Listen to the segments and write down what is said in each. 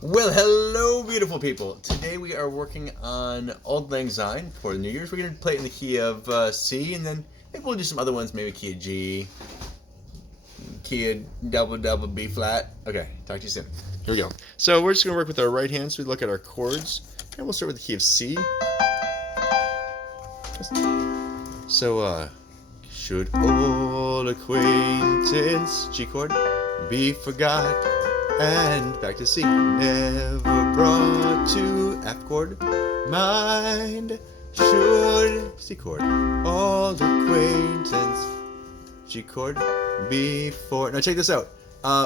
Well, hello, beautiful people. Today we are working on Auld Lang Syne for the New Year's. We're going to play it in the key of C, and then maybe we'll do some other ones, maybe key of G, key of double, B flat. Okay, talk to you soon. Here we go. So we're just going to work with our right hand, so we look at our chords, and we'll start with the key of C. So, should old acquaintance, G chord, be forgot, and back to C, never brought to F chord, mind, should, C chord, old acquaintance, G chord, before. Now check this out.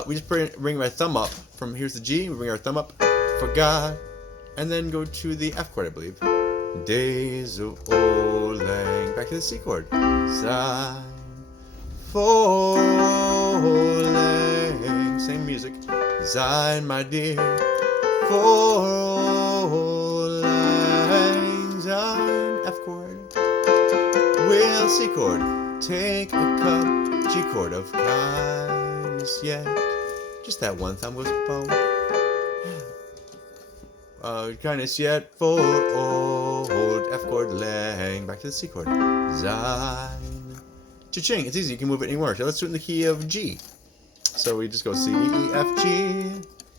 We just bring my thumb up from, here's the G, we bring our thumb up, forgot, and then go to the F chord, I believe. Days of old lang, back to the C chord, Syne, for lang, same music, Syne, my dear, for lang, Syne, F chord, will C chord, take a cup, G chord of kindness yet, just that one thumb goes bow. Kindness yet for old, F chord, lang, back to the C chord, Syne, cha-ching, it's easy, you can move it anywhere. So let's do it in the key of G. So we just go C, E, F, G,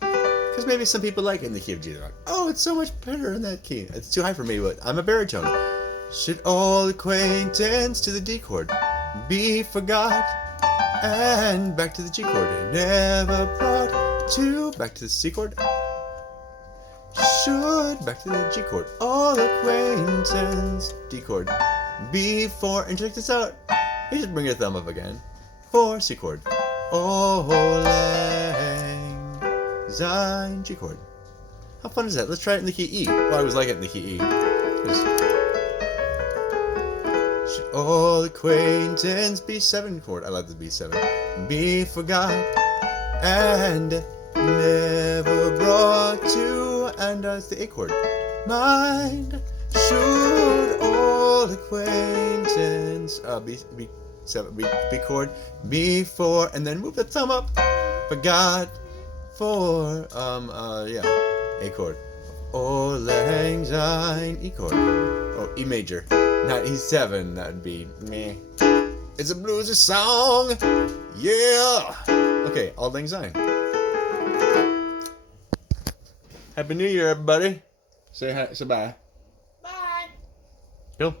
because maybe some people like it in the key of G. They're like, oh, it's so much better in that key. It's too high for me, but I'm a baritone. Should old acquaintance to the D chord be forgot, and back to the G chord, never brought to, back to the C chord, should, back to the G chord, all acquaintance, D chord, before, and check this out, you just bring your thumb up again, for C chord, oh lang, Syne, G chord. How fun is that? Let's try it in the key E. Well, I always like it in the key E. Should all acquaintance, B7 chord, I love the B7, be forgot, and never brought to, and it's the A chord, mind, should old acquaintance, B chord, before, and then move the thumb up, forgot, for, A chord, old lang syne, E chord, oh, E major, not E7, that would be meh. It's a bluesy song, yeah. Okay, Auld Lang Syne. Happy New Year, everybody. Say hi, say bye. Bye. Go.